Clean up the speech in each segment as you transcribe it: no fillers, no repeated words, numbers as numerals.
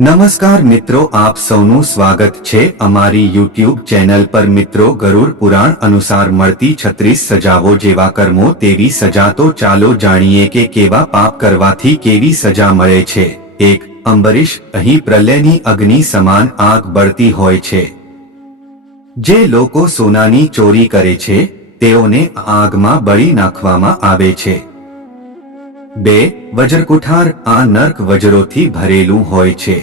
નમસ્કાર મિત્રો, આપ સૌનું સ્વાગત છે અમારી યુટ્યુબ ચેનલ પર। મિત્રો, ગરુડ પુરાણ અનુસાર મળતી 36 સજાઓ જેવા કર્મો તેવી સજા। તો ચાલો જાણીએ કે કેવા પાપ કરવાથી કેવી સજા મળે છે। 1. અંબરીશ। અહીં પ્રલયની અગ્નિ સમાન આગ બળતી હોય છે। જે લોકો સોનાની ચોરી કરે છે તેઓને આગમાં બળી નાખવામાં આવે છે। 2. વજ્રકુઠાર। આ નર્ક વજ્રોથી ભરેલું હોય છે।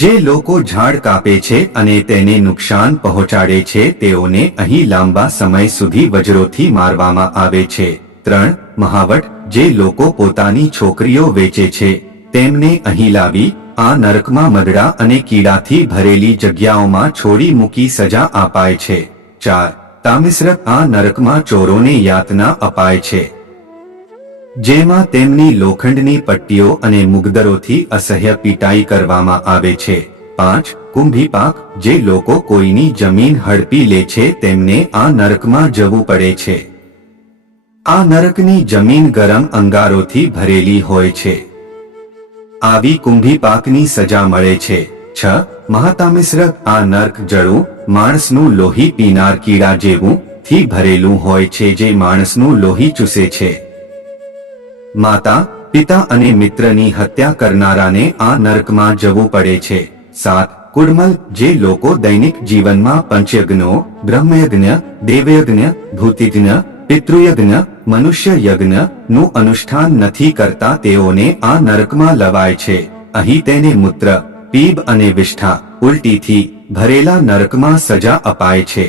જે લોકો ઝાડ કાપે છે અને તેને નુકસાન પહોંચાડે છે તેઓને અહીં લાંબા સમય સુધી વજ્રોથી મારવામાં આવે છે। 3. મહાવટ। જે લોકો પોતાની છોકરીઓ વેચે છે તેમને અહીં લાવી આ નરકમાં મદડા અને કીડાથી ભરેલી જગ્યાઓમાં છોડી મૂકી સજા અપાય છે। 4. તામિશ્રક। આ નરકમાં ચોરોને યાતના અપાય છે જેમાં તેમની લોખંડની પટ્ટીઓ અને મુગદરોથી અસહ્ય પીટાઈ કરવામાં આવે છે। 5. કુંભીપાક। જે લોકો કોઈની જમીન હડપી લે છે તેમને આ નરકમાં જવું પડે છે। આ નરકની જમીન ગરમ અંગારોથી ભરેલી હોય છે। આવી કુંભીપાકની સજા મળે છે। 6. મહાતામિશ્રક। આ નર્ક જળું માણસનું લોહી પીનાર કીડા જેવું થી ભરેલું હોય છે જે માણસનું લોહી ચૂસે છે। માતા, પિતા અને મિત્રની હત્યા કરનારાને આ નરકમાં જવું પડે છે। 7. કુડમલ। જે લોકો દૈનિક જીવનમાં પંચયજ્ઞો, બ્રહ્મયજ્ઞ, દેવયજ્ઞ, ભૂતિજ્ઞ, પિતૃયજ્ઞ, મનુષ્ય યજ્ઞ નું અનુષ્ઠાન નથી કરતા તેઓને આ નરકમાં લવાય છે। અહીં તેને મૂત્ર, પીબ અને વિષ્ઠા ઉલટીથી ભરેલા નરકમાં સજા અપાય છે।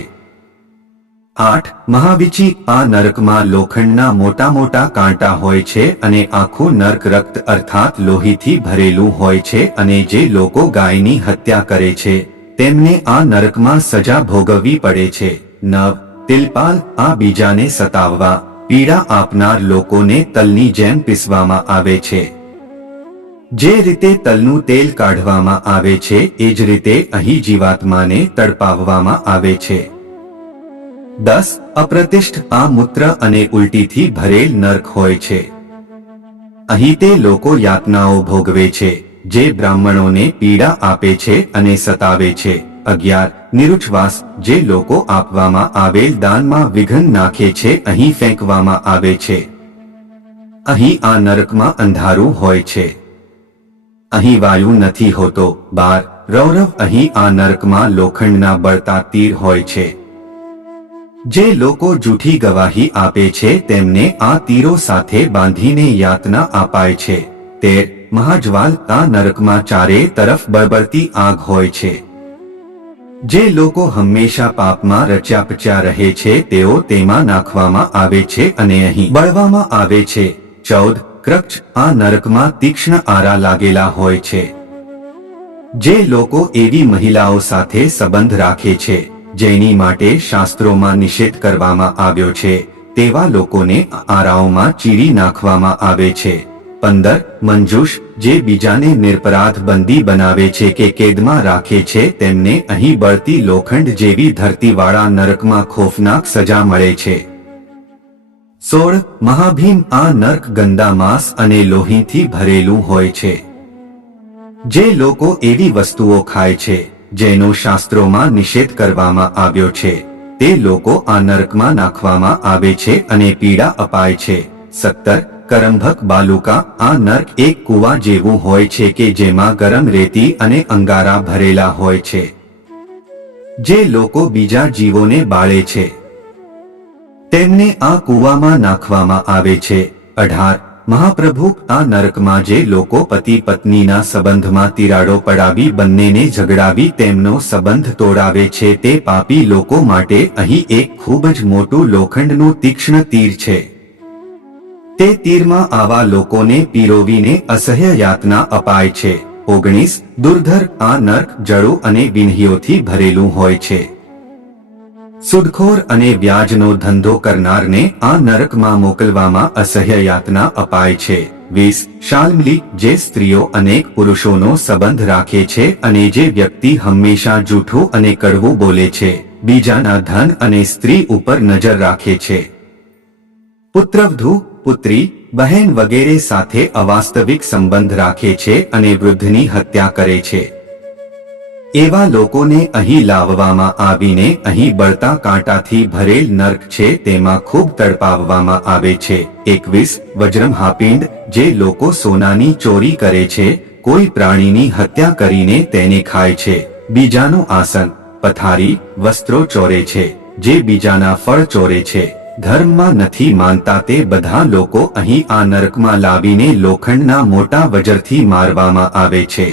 8. મહાવિચી। આ નરકમાં લોખંડના મોટા મોટા કાંટા હોય છે અને આખું નર્ક રક્ત અર્થાત લોહીથી ભરેલું હોય છે અને જે લોકો ગાયની હત્યા કરે છે તેમને આ નરકમાં સજા ભોગવવી પડે છે। 9. તિલપાલ। આ બીજાને સતાવવા, પીડા આપનાર લોકોને તલની જેમ પીસવામાં આવે છે। જે રીતે તલનું તેલ કાઢવામાં આવે છે એ જ રીતે અહીં જીવાત્માને તડપાવવામાં આવે છે। 10. અપ્રતિષ્ઠ। આ મૂત્ર અને ઉલટીથી ભરેલ નર્ક હોય છે। અહીં તે લોકો યાતનાઓ ભોગવે છે જે બ્રાહ્મણોને પીડા આપે છે અને સતાવે છે। 11. નિરુચ્છવાસ। જે લોકો આપવામાં આવેલ દાનમાં વિઘન નાખે છે અહીં ફેંકવામાં આવે છે। અહીં આ નરકમાં અંધારું હોય છે। અહીં વાયુ નથી હોતો। 12. રૌરવ। અહીં આ નરકમાં લોખંડના બળતા તીર હોય છે। જે લોકો જૂઠી ગવાહી આપે છે તેમને આ તીરો સાથે બાંધીને યાતના અપાય છે। 13. મહાજ્વાલ। આ નરકમાં ચારે તરફ બળબળતી આગ હોય છે। જે લોકો હંમેશા પાપમાં રચ્યા રહે છે તેઓ તેમાં નાખવામાં આવે છે અને અહીં બળવામાં આવે છે। 14. ક્રક્ષ। આ નરકમાં તીક્ષ્ણ આરા લાગેલા હોય છે। જે લોકો એવી મહિલાઓ સાથે સંબંધ રાખે છે જેની માટે શાસ્ત્રોમાં નિષેધ કરવામાં આવ્યો છે તેવા લોકોને આરાઓમાં ચીરી નાખવામાં આવે છે। 15. મંજૂષ। જે બીજાને નિરપરાધ બંદી બનાવે છે કે કેદમાં રાખે છે તેમને અહીં બળતી લોખંડ જેવી ધરતીવાળા નરકમાં ખોફનાક સજા મળે છે। 16. મહાભીમ। આ નર્ક ગંદા માંસ અને લોહીથી ભરેલું હોય છે। જે લોકો એવી વસ્તુઓ ખાય છે જેનો શાસ્ત્રોમાં નિષેધ કરવામાં આવ્યો છે તે લોકો આ નરકમાં નાખવામાં આવે છે અને પીડા અપાય છે। 17. કરંભક બાલુકા। આ નર્ક એક કૂવા જેવું હોય છે કે જેમાં ગરમ રેતી અને અંગારા ભરેલા હોય છે। જે લોકો બીજા જીવોને બાળે છે તેમને આ કૂવામાં નાખવામાં આવે છે। 18. મહાપ્રભુ। આ નરકમાં જે લોકો પતિ પત્નીના સંબંધમાં તિરાડો પડાવી બંનેને ઝઘડાવી તેમનો સંબંધ તોડાવે છે તે પાપી લોકો માટે અહીં એક ખૂબ જ મોટું લોખંડનું તીક્ષ્ણ તીર છે। તે તીરમાં આવા લોકોને પીરોવીને અસહ્ય યાતના અપાય છે। 19. દુર્ધર। આ નર્ક જળો અને વિનહીઓથી ભરેલું હોય છે। સુદખોર અને વ્યાજનો ધંધો કરનારને આ નરકમાં મોકલવામાં અસહ્ય યાતના અપાય છે। 20. શાલ્મલી। જે સ્ત્રીઓ અનેક પુરુષોનો સંબંધ રાખે છે અને જે વ્યક્તિ હંમેશા જૂઠું અને કડવું બોલે છે, બીજાના ધન અને સ્ત્રી ઉપર નજર રાખે છે। પુત્રવધૂ, પુત્રી। બહેન વગેરે સાથે અવાસ્તવિક સંબંધ રાખે છે અને વૃદ્ધની હત્યા કરે છે એવા લોકોને અહીં લાવવામાં આવીને અહીં બળતા કાંટાથી ભરેલ નર્ક છે તેમાં ખૂબ તડપાવવામાં આવે છે. 21 વજ્રમહાપિંડ, જે લોકો સોનાની ચોરી કરે છે, કોઈ પ્રાણીની હત્યા કરીને તેને ખાય છે, બીજાનું આસન, પથારી, વસ્ત્રો ચોરે છે, જે બીજાના ફળ ચોરે છે, ધર્મમાં નથી માનતા તે બધા લોકો અહીં આ નરકમાં લાવીને લોખંડના મોટા વજરથી મારવામાં આવે છે.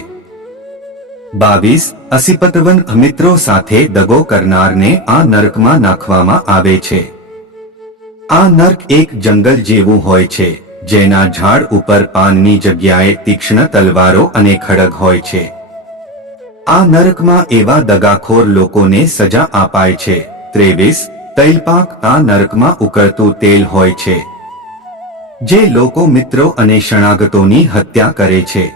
22 અસિપતવન, મિત્રો સાથે દગો કરનારને આ નરકમાં નાખવામાં આવે છે. આ નર્ક એક જંગલ જેવું હોય છે, જેના ઝાડ ઉપર પાનની જગ્યાએ તીક્ષ્ણ તલવારો અને ખડગ હોય છે. આ નરકમાં એવા દગાખોર લોકોને સજા અપાય છે. 23 તૈલપાક, આ નરકમાં ઉકળતું તેલ હોય છે. જે લોકો મિત્રો અને શરણાગતોની હત્યા કરે છે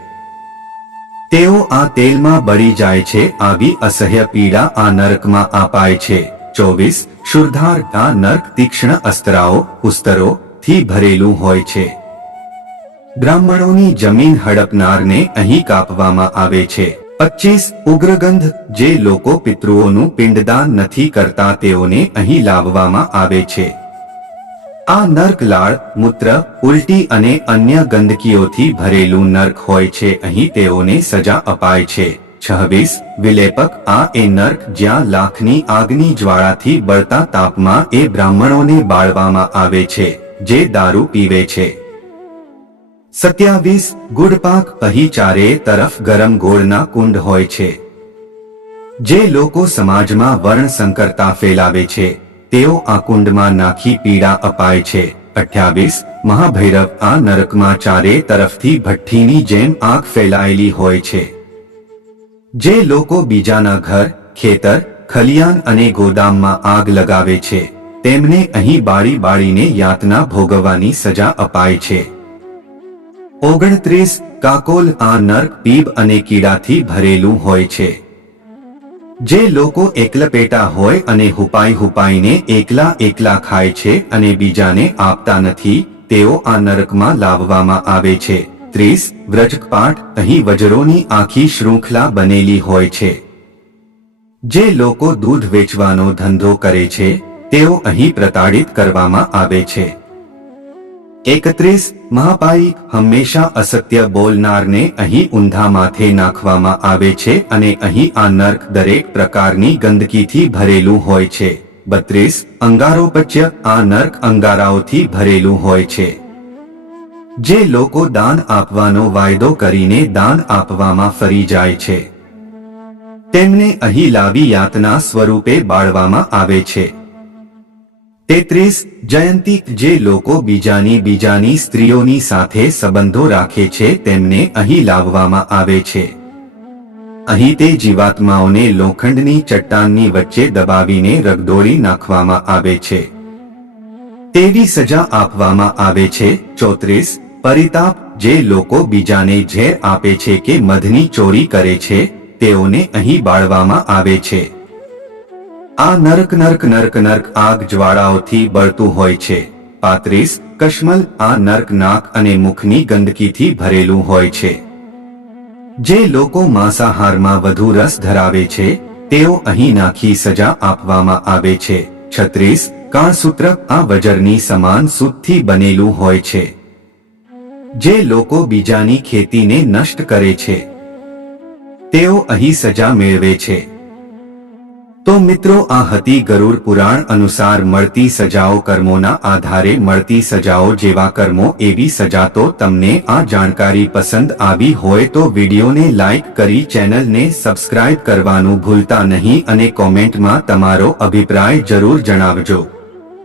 તેઓ આ તેલમાં બળી જાય છે. આવી અસહ્ય પીડા આ નરકમાં અપાય છે. 24 શૂરધાર, આ નર્ક તીક્ષ્ણ અસ્ત્રાઓ, ઉસ્તરો થી ભરેલું હોય છે. બ્રાહ્મણોની જમીન હડપનારને અહીં કાપવામાં આવે છે. 25 ઉગ્રગંધ, જે લોકો પિતૃઓનું પિંડદાન નથી કરતા તેઓને અહીં લાવવામાં આવે છે. આ નર્ક લાળ, મૂત્ર, ઉલટી અને અન્ય ગંદકીઓથી ભરેલું નર્ક હોય છે. અહીં તેઓને સજા અપાય છે. 26 વિલેપક, આ એ નર્ક જ્યાં લાખની આગની જ્વાળાથી બળતા તાપમાં એ બ્રાહ્મણોને બાળવામાં આવે છે જે દારૂ પીવે છે. 27 ગુડપાક, અહીં ચારે તરફ ગરમ ગોળના કુંડ હોય છે. જે લોકો સમાજમાં વર્ણ સંકરતા ફેલાવે છે તેઓ આ કુંડમાં નાખી પીડા અપાય છે. 28 મહાભૈરવ, આ નરકમાં ચારે તરફથી ભઠ્ઠીની જેમ આગ ફેલાયેલી હોય છે. જે લોકો બીજાના ઘર, ખેતર, ખલિયાન અને ગોદામમાં આગ લગાવે છે તેમને અહીં બાળી બાળીને યાતના ભોગવવાની સજા અપાય છે. 29 કાકોલ, આ નર્ક પીબ અને કીડાથી ભરેલું હોય છે. જે લોકો એકલપેટા હોય અને હુપાઈ હુપાઈને એકલા ખાય છે અને બીજાને આપતા નથી તેઓ આ નરકમાં લાવવામાં આવે છે. 30 વ્રજકપાટ, અહીં વજરોની આખી શૃંખલા બનેલી હોય છે. જે લોકો દૂધ વેચવાનો ધંધો કરે છે તેઓ અહીં પ્રતાડિત કરવામાં આવે છે. 31 મહાપાયિક, હંમેશા અસત્ય બોલનારને અહીં ઊંધા માથે નાખવામાં આવે છે અને અહીં આ નર્ક દરેક પ્રકારની ગંદકીથી ભરેલું હોય છે. 32 અંગારોપચ્ય, આ નર્ક અંગારાઓથી ભરેલું હોય છે. જે લોકો દાન આપવાનો વાયદો કરીને દાન આપવામાં ફરી જાય છે તેમને અહીં લાવી યાતના સ્વરૂપે બાળવામાં આવે છે. 33 જયંતી, જે લોકો બીજાની સ્ત્રીઓની સાથે સંબંધો રાખે છે તેમને અહીં લાવવામાં આવે છે. અહીં તે જીવાત્માઓને લોખંડની ચટ્ટાનની વચ્ચે દબાવીને રગદોળી નાખવામાં આવે છે તેવી સજા આપવામાં આવે છે. 34 પરિતાપ, જે લોકો બીજાને ઝેર આપે છે કે મધની ચોરી કરે છે તેઓને અહીં બાળવામાં આવે છે. આ નર્ક આગ જ્વાળાઓથી બળતું હોય છે. 35 કશ્મલ, આ નર્ક નાક અને મુખની ગંદકીથી ભરેલું હોય છે. જે લોકો માંસાહારમાં વધુ રસ ધરાવે છે તેઓ અહીં નાખી સજા આપવામાં આવે છે. 36 કાળસૂત્ર, આ વજરની સમાન સૂતથી બનેલું હોય છે. જે લોકો બીજાની ખેતીને નષ્ટ કરે છે તેઓ અહીં સજા મેળવે છે. તો મિત્રો, આ હતી ગરુડ પુરાણ અનુસાર મળતી સજાઓ. કર્મોના આધારે મળતી સજાઓ, જેવા કર્મો એવી સજા. તો તમને આ જાણકારી પસંદ આવી હોય તો વિડીયોને લાઈક કરી ચેનલને સબસ્ક્રાઇબ કરવાનું ભૂલતા નહીં અને કોમેન્ટમાં તમારો અભિપ્રાય જરૂર જણાવજો.